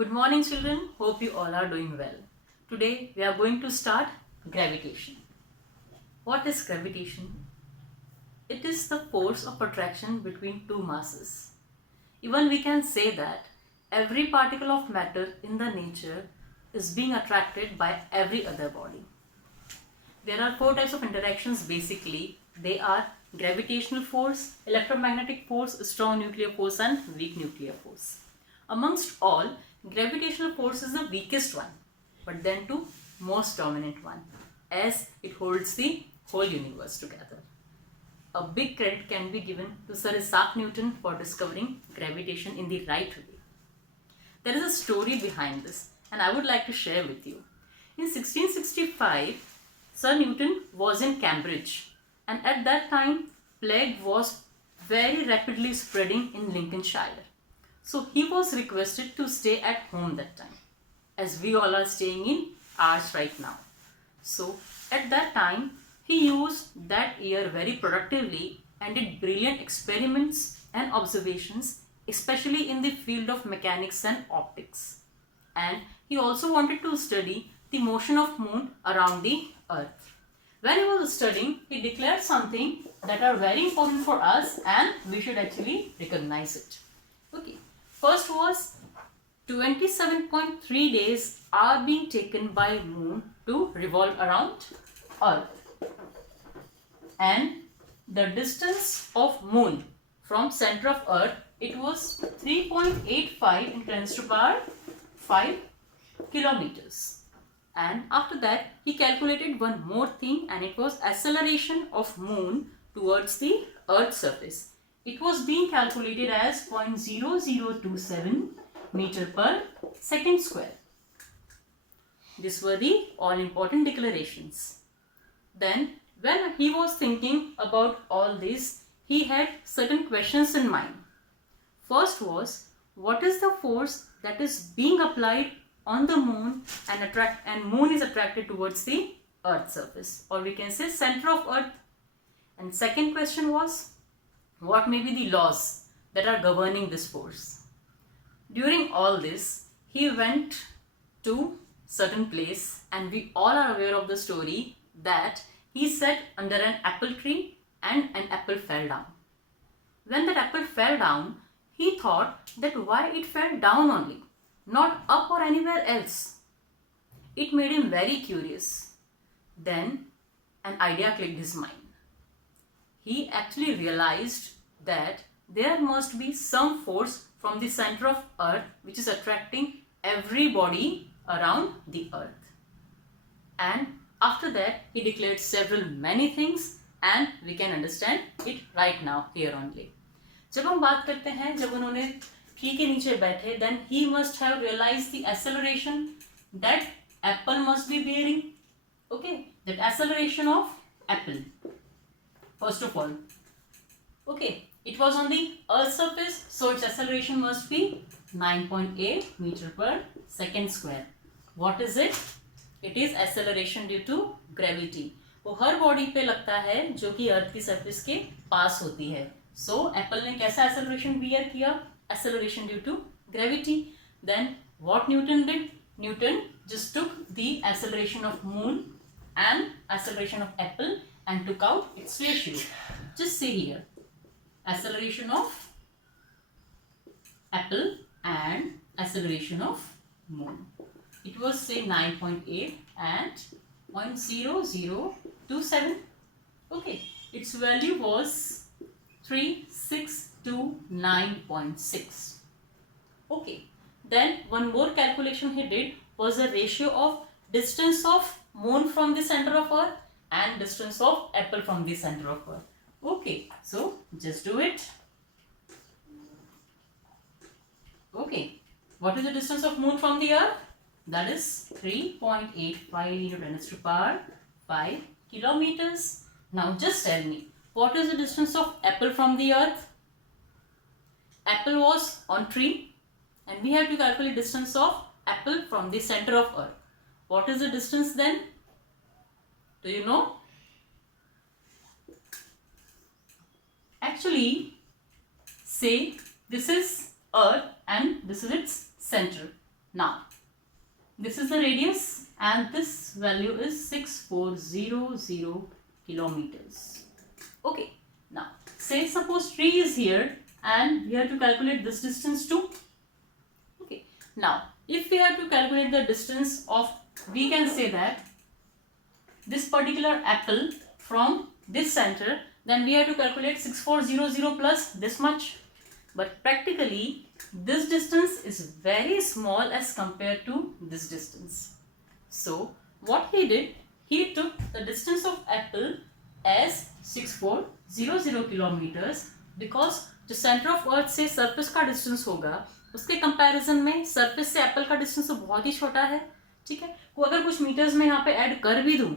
Good morning children, hope you all are doing well. Today we are going to start gravitation. What is gravitation? It is the force of attraction between two masses. Even we can say that every particle of matter in the nature is being attracted by every other body. There are four types of interactions basically. They are gravitational force, electromagnetic force, strong nuclear force and weak nuclear force. Amongst all, gravitational force is the weakest one, but then too most dominant one, as it holds the whole universe together. A big credit can be given to Sir Isaac Newton for discovering gravitation in the right way. There is a story behind this and I would like to share with you. In 1665, Sir Newton was in Cambridge and at that time plague was very rapidly spreading in Lincolnshire. So he was requested to stay at home that time, as we all are staying in ours right now. So at that time he used that year very productively and did brilliant experiments and observations, especially in the field of mechanics and optics. And he also wanted to study the motion of moon around the earth. When he was studying, he declared something that are very important for us and we should actually recognize it. Okay. First was 27.3 days are being taken by moon to revolve around earth. And the distance of moon from center of earth, it was 3.85 in 10 to the power 5 kilometers. And after that he calculated one more thing, and it was acceleration of moon towards the earth's surface. It was being calculated as 0.0027 meter per second square. These were the all important declarations. Then when he was thinking about all this, he had certain questions in mind. First was, what is the force that is being applied on the moon and moon is attracted towards the earth's surface, or we can say center of earth. And second question was, what may be the laws that are governing this force? During all this, he went to certain place, and we all are aware of the story that he sat under an apple tree and an apple fell down. When that apple fell down, he thought that why it fell down only, not up or anywhere else. It made him very curious. Then an idea clicked his mind. He actually realized that there must be some force from the center of earth which is attracting everybody around the earth. And after that he declared many things, and we can understand it right now here only. जब हम बात करते हैं, जब उन्होंने tree के नीचे बैठे, then he must have realized the acceleration that apple must be bearing. Okay, that acceleration of apple. First of all, okay, it was on the earth's surface, so its acceleration must be 9.8 meter per second square. What is it? It is acceleration due to gravity. वो हर body पे लगता है जो कि अर्थ की surface के पास होती है. So एप्पल ने कैसा acceleration bear किया? Acceleration due to gravity. Then what Newton did? Newton just took the acceleration of moon and acceleration of apple and took out its ratio. Just see here, acceleration of apple and acceleration of moon. It was say 9.8 and 0.0027. Okay, its value was 3629.6. Okay, then one more calculation he did was the ratio of distance of moon from the center of earth and distance of apple from the center of earth. Okay, so just do it. Okay, what is the distance of moon from the earth? That is 3.85 into 10 to the power 5 kilometers. Now just tell me, what is the distance of apple from the earth? Apple was on tree and we have to calculate distance of apple from the center of earth. What is the distance then? Do you know? Actually, say this is earth and this is its center. Now, this is the radius and this value is 6400 kilometers. Okay, now say suppose tree is here and we have to calculate this distance too. Okay, now if we have to calculate the distance of, we can say that this particular apple from this center, then we have to calculate 6400 plus this much. But practically this distance is very small as compared to this distance. So what he did, he took the distance of apple as 6400 kilometers, because जो centre of अर्थ से surface का distance होगा उसके comparison में surface से Apple का distance तो बहुत ही छोटा है. ठीक है, वो अगर कुछ मीटर्स में यहाँ पे ऐड कर भी दूँ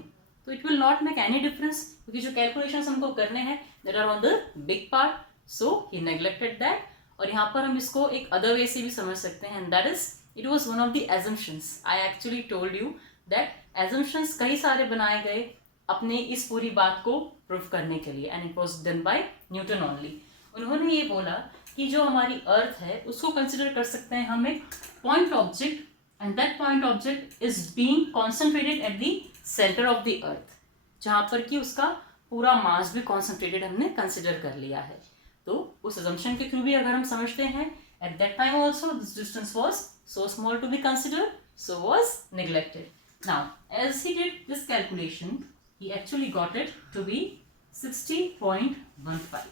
तो it will not make any difference, क्योंकि जो कैलकुलेशंस हमको करने हैं that are on the big part. So he neglected that. और यहाँ पर हम इसको एक अदर वे से भी समझ सकते हैं, and that is it was one of the assumptions. I actually told you that assumptions कई सारे बनाए गए अपने इस पूरी बात को प्रूव करने के लिए, and it was done by Newton only. उन्होंने ये बोला कि जो हमारी अर्थ है उसको कंसिडर कर सकते हैं हम एक point object, and that point object is being concentrated at the centre of the earth, जहाँ पर कि उसका पूरा मास भी कॉन्सेंट्रेटेड हमने कंसिडर कर लिया है. तो उस assumption के थ्रू भी अगर हम समझते हैं, at that time also this distance was so small to be considered, so was neglected. Now, as he did this calculation, he actually got it to be 60.15.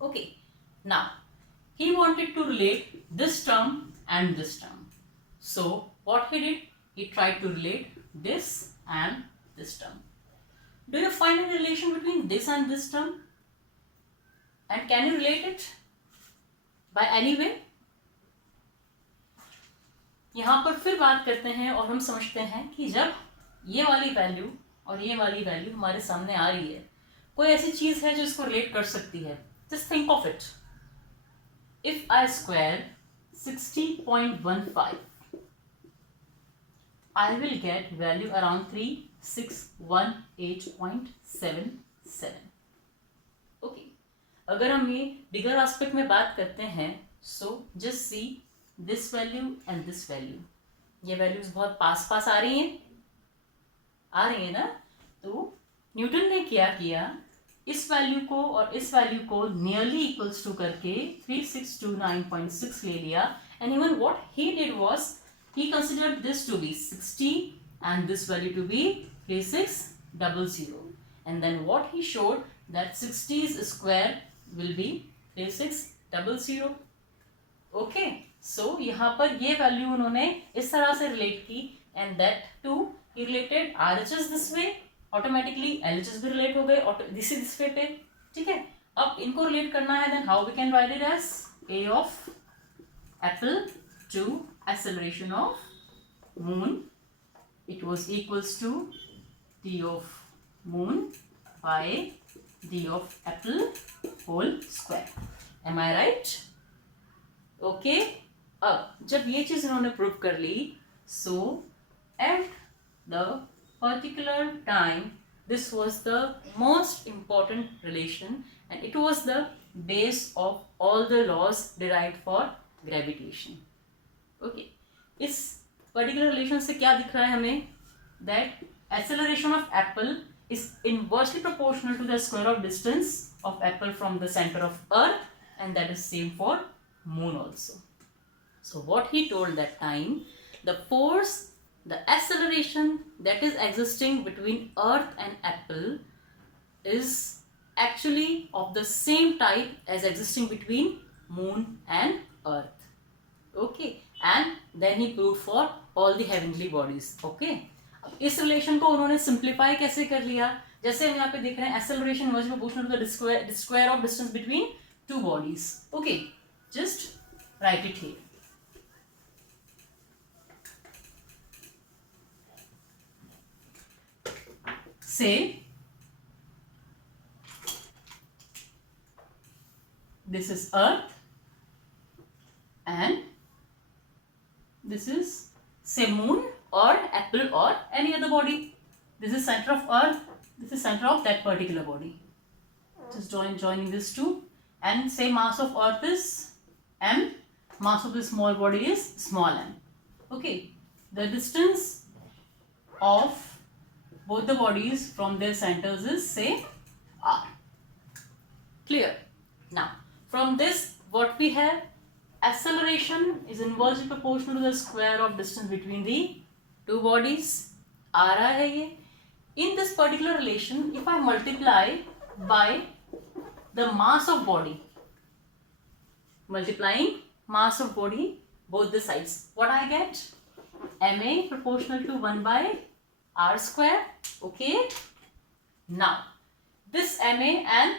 Okay. Now, he wanted to relate this term and this term. So, what he did, he tried to relate this and this term. Do you find a relation between this and this term? And can you relate it by any way? यहाँ पर फिर बात करते हैं और हम समझते हैं कि जब ये वाली वैल्यू और ये वाली वैल्यू हमारे सामने आ रही है, कोई ऐसी चीज है जो इसको रिलेट कर सकती है. Just think of it. If I square 60.15, I will get value around 3618.77. Okay. अगर हम ये बिगर एस्पेक्ट में बात करते हैं, so just see this value and this value. ये वैल्यूज बहुत पास पास आ रही हैं ना. तो न्यूटन ने क्या किया, इस वैल्यू को और इस वैल्यू को नियरली इक्वल्स टू करके 3629.6 ले लिया. And even what he did was he considered this to be 60 and this value to be 3600, and then what he showed that 60's square will be 3600. okay, so यहाँ पर ये value उन्होंने इस तरह से रिलेट की, and that too he related RHS this way, automatically LHS भी relate हो गए this way पे. ठीक है, अब इनको रिलेट करना है, then how we can write it as A of apple to acceleration of moon, it was equals to d of moon by d of apple whole square. Am I right? Okay. अब जब ये चीज इन्होंने prove कर ली, so at the particular time this was the most important relation and it was the base of all the laws derived for gravitation. Okay, इस particular relation से क्या दिख रहा है हमें, that acceleration of apple is inversely proportional to the square of distance of apple from the centre of earth, and that is same for moon also. So what he told that time, the force, the acceleration that is existing between earth and apple is actually of the same type as existing between moon and earth. Okay, and then he proved for all the heavenly bodies. Okay, अब इस relation को उन्होंने simplify कैसे कर लिया, जैसे हम यहाँ पे देख रहे हैं acceleration was proportional to the square of distance between two bodies. Okay, just write it here. Say this is earth and this is say moon or apple or any other body. This is center of earth, this is center of that particular body. Just joining these two, and say mass of earth is m mass of the small body is small m. Okay, the distance of both the bodies from their centers is say r. Clear? Now from this what we have, acceleration is inversely proportional to the square of distance between the two bodies. आ रहा है ये. In this particular relation, if I multiply by the mass of body, multiplying mass of body both the sides, what I get? ma proportional to 1 by r square. Okay. Now this ma and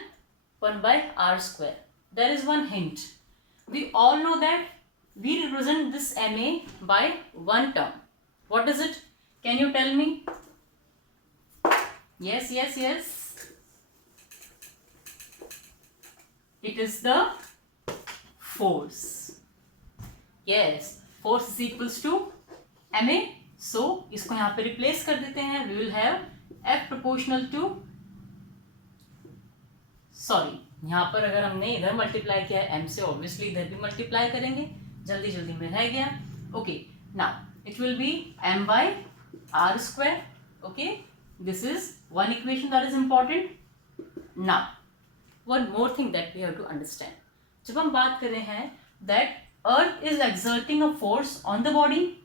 1 by r square. There is one hint. We all know that we represent this ma by one term. What is it? Can you tell me? Yes, yes, yes. It is the force. Yes, force is equals to ma. So इसको यहाँ पे replace कर देते हैं. We will have F proportional to, sorry, यहाँ पर अगर हमने इधर मल्टीप्लाई किया है m से, ऑब्वियसली इधर भी मल्टीप्लाई करेंगे. जल्दी जल्दी में रह गया. Okay, now it will be m by r square. Okay, this is one equation that is important. Now one more thing that we have to understand. जब हम बात कर रहे हैं that earth is exerting a force on the body.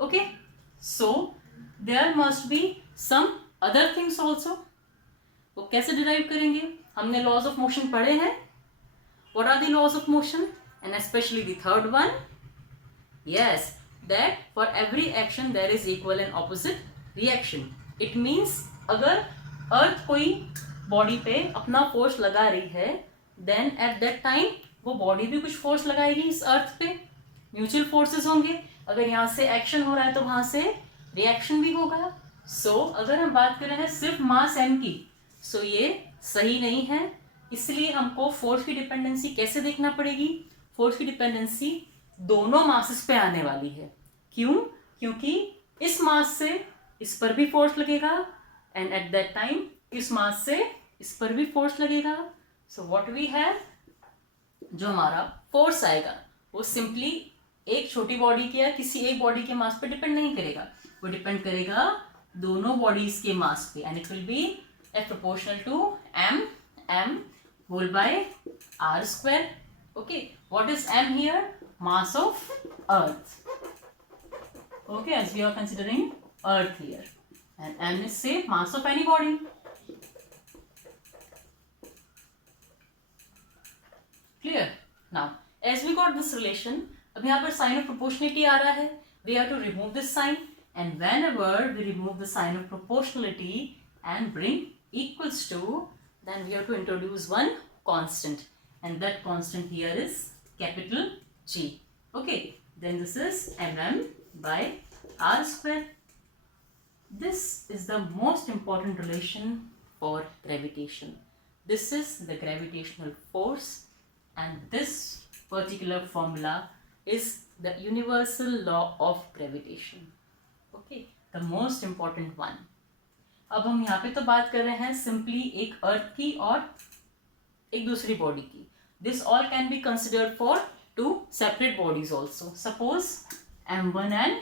Okay, so there must be some other things also. वो कैसे derive करेंगे? हमने लॉज ऑफ मोशन पढ़े हैं. What are the laws of motion? And especially the third one. Yes, that for every action there is equal and opposite reaction. It means अगर अर्थ कोई body पे अपना फोर्स लगा रही है, then at that time वो बॉडी भी कुछ फोर्स लगाएगी इस अर्थ पे. म्यूचुअल फोर्सेस होंगे. अगर यहाँ से एक्शन हो रहा है तो वहां से रिएक्शन भी होगा. सो अगर हम बात कर रहे हैं सिर्फ मास m की, सो ये सही नहीं है. इसलिए हमको फोर्स की डिपेंडेंसी कैसे देखना पड़ेगी? फोर्स की डिपेंडेंसी दोनों मासेस पे आने वाली है. क्यों? क्योंकि इस मास से इस पर भी फोर्स लगेगा एंड एट दैट टाइम इस मास से इस पर भी फोर्स लगेगा. सो व्हाट वी हैव, जो हमारा फोर्स आएगा वो सिंपली एक छोटी बॉडी के या किसी एक बॉडी के मास पे डिपेंड नहीं करेगा. वो डिपेंड करेगा दोनों बॉडीज के मास पे. And it will be F proportional to m whole by r square. Okay, what is m here? Mass of earth. Okay, as we are considering earth here, and m is say mass of any body. Clear? Now as we got this relation, अब यहाँ पर sign of proportionality आ रहा है. We have to remove this sign, and whenever we remove the sign of proportionality and bring equals to, then we have to introduce one constant, and that constant here is capital G. Okay, then this is mm by r square. This is the most important relation for gravitation. This is the gravitational force, and this particular formula is the universal law of gravitation. Okay, the most important one. अब हम यहाँ पे तो बात कर रहे हैं simply एक अर्थ की और एक दूसरी बॉडी की. This all can be considered for two separate bodies also. Suppose m1 and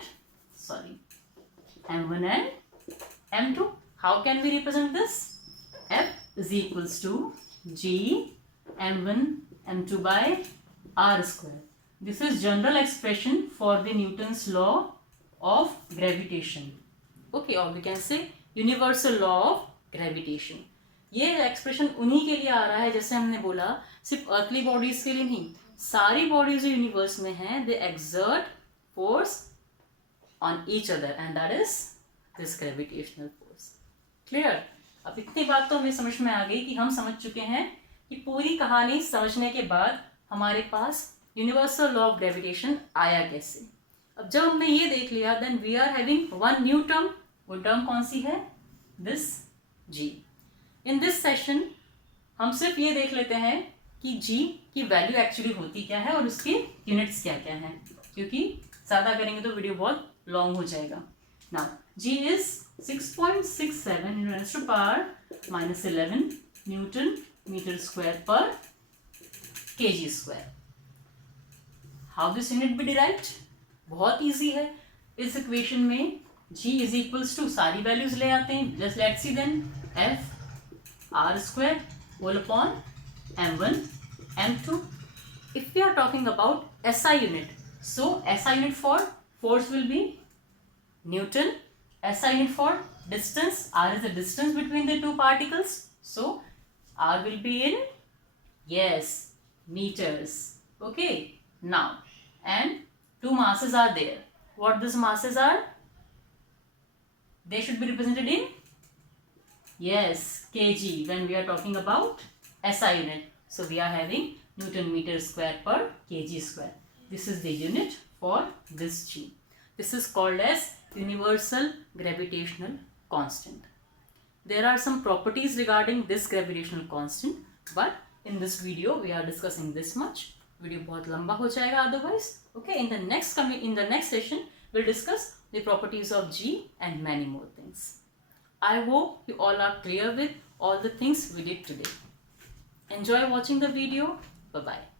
m2. How can we represent this? F is equals to G m1 m2 by r square. This is general expression for the Newton's law of gravitation. Okay, or we can say universal law of gravitation. ये expression उन्हीं के लिए आ रहा है, जैसे हमने बोला सिर्फ अर्थली बॉडीज के लिए नहीं, सारी बॉडीज जो यूनिवर्स में हैं they exert force on each other, and that is this gravitational force. Clear? अब इतनी बात तो हमें समझ में आ गई कि हम समझ चुके हैं कि पूरी कहानी समझने के बाद हमारे पास यूनिवर्सल लॉ ऑफ ग्रेविटेशन आया कैसे. अब जब हमने ये देख लिया, then we are having one new term. वो टर्म कौन सी है? This G. In this session हम सिर्फ ये देख लेते हैं कि G की वैल्यू एक्चुअली होती क्या है और उसकी यूनिट्स क्या क्या हैं, क्योंकि ज़्यादा करेंगे तो वीडियो बहुत लॉन्ग हो जाएगा. Now G is 6.67 × 10⁻11 newton metre square पर kg square. How this unit be derived? बहुत ईजी है. इस इक्वेशन में g इज इक्वल्स टू सारी वैल्यूज ले आते हैं. Just let's see then. f r square whole upon m1 m2. If we are talking about SI unit, so SI unit for force will be Newton. SI unit for distance, r is the distance between the two particles, so r will be in, yes, meters. Okay, now, and two masses are there. What these masses are? They should be represented in, yes, kg when we are talking about SI unit. So we are having Newton meter square per kg square. This is the unit for this g. This is called as universal gravitational constant. There are some properties regarding this gravitational constant, but in this video we are discussing this much. Video बहुत लंबा हो जाएगा otherwise. Okay, in the next session we'll discuss the properties of G and many more things. I hope you all are clear with all the things we did today. Enjoy watching the video. Bye bye.